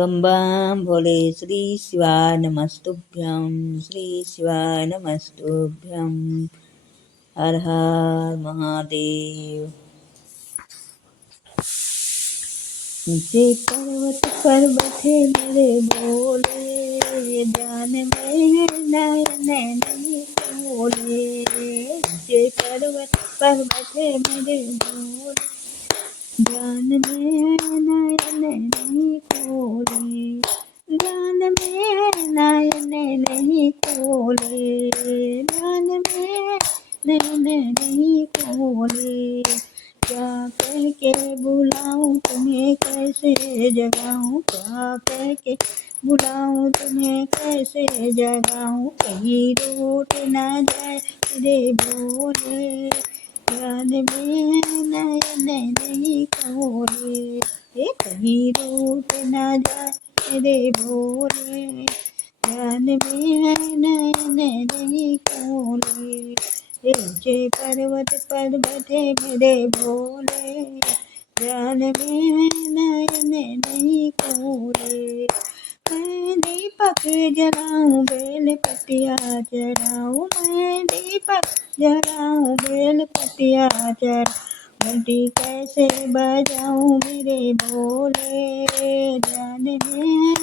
बम बम भोले श्री शिवाय नमस्तुभ्यं। श्री शिवाय नमस्तुभ्यं। हर हर महादेव। ऊंचे पर्वत पर बैठे मेरे भोले, ध्यान में नयन नहीं खोले। ऊंचे पर्वत पर बैठे मेरे भोले, ध्यान में नयन नहीं खोले। ध्यान में नयन नहीं खोले। ध्यान में नयन नहीं खोले। क्या कह के बुलाऊं तुम्हें कैसे जगाऊं, क्या कह के बुलाऊं तुम्हें कैसे जगाऊं। कहीं रूठ ना जाए मेरे भोले, ध्यान में नयन नहीं खोले। कहीं रूठ ना जाए मेरे भोले, ध्यान में नयन नहीं खोले। ऊंचे पर्वत पर बैठे मेरे भोले, ध्यान में नयन नहीं खोले। मैं दीपक जलाऊं बेल पतिया चढ़ाऊं, मैं दीपक जलाऊं बेल पतिया चढ़ाऊं। घंटी कैसे बजाऊं मेरे भोले, ध्यान में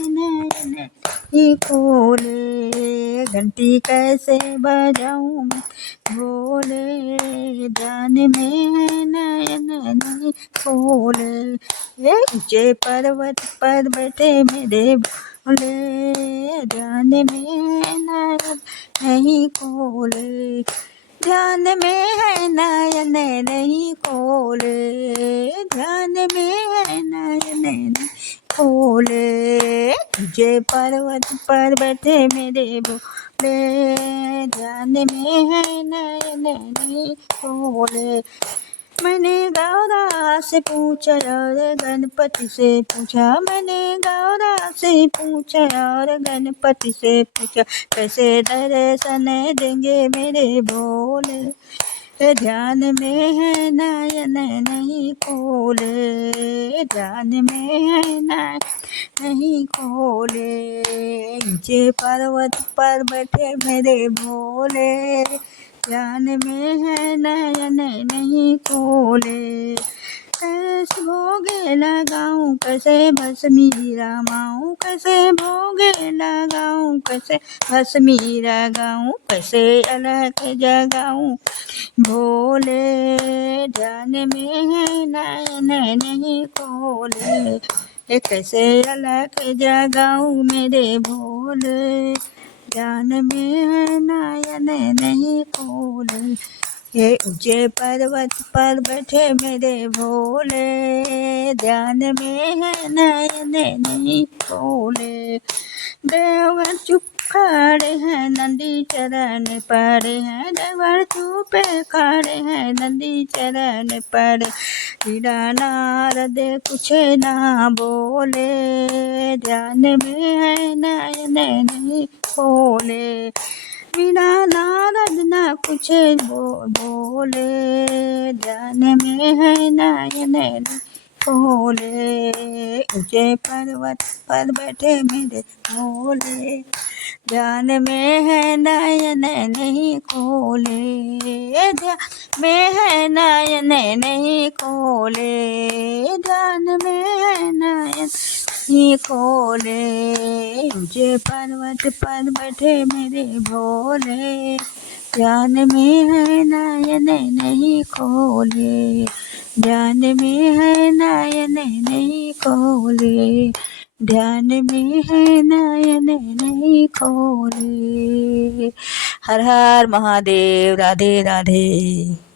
नयन नहीं खोले। घंटी कैसे बजाऊं मैं भोले, ध्यान में नयन नहीं खोले। ऊंचे पर्वत पर बैठे मेरे भोले, ध्यान में नयन नहीं खोले। ध्यान में है नयन नहीं खोले। ध्यान में है नयन नहीं खोले। ऊंचे पर्वत पर बैठे मेरे भोले, ध्यान में है नयन नहीं खोले। मैंने गौरा से पूछा और गणपति से पूछा, मैंने गौरा से पूछा और गणपति से पूछा, कैसे दर्शन देंगे मेरे भोले, ध्यान में है नयन नहीं खोले। ध्यान में है नयन नहीं खोले। ऊंचे पर्वत पर बैठे मेरे भोले, ध्यान में है नयन नहीं खोले। कैसे भोगे लगाऊं कैसे भस्मी रामाऊं, कैसे भोगे लगाऊं कैसे भस्मी लगाऊं। कैसे अलग जगाऊं भोले, ध्यान में है नयन नहीं खोले। कैसे अलग जगाऊं मेरे भोले, ध्यान में है नयन नहीं खोले। ऊंचे पर्वत पर बैठे मेरे भोले, ध्यान में है नयन नहीं खोले। देवगण चुप खड़े हैं नंदी चरण पड़े हैं, देवगण चुप खड़े हैं नंदी चरण पड़े। बिना नारद कुछ ना बोले, ध्यान में है नयन नहीं खोले। बिना नारद ना कुछ बोले, ध्यान में है नयन नहीं खोले। ऊंचे पर्वत पर बैठे मेरे भोले, ध्यान में है नयन नहीं खोले। ध्यान में है नयन नहीं खोले। ध्यान में है नयन नहीं खोले। ऊंचे पर्वत पर बैठे मेरे भोले, ध्यान में है नयन नहीं खोले। ध्यान में है नयन नहीं खोले। ध्यान में है नयन नहीं खोले। हर हर महादेव। राधे राधे।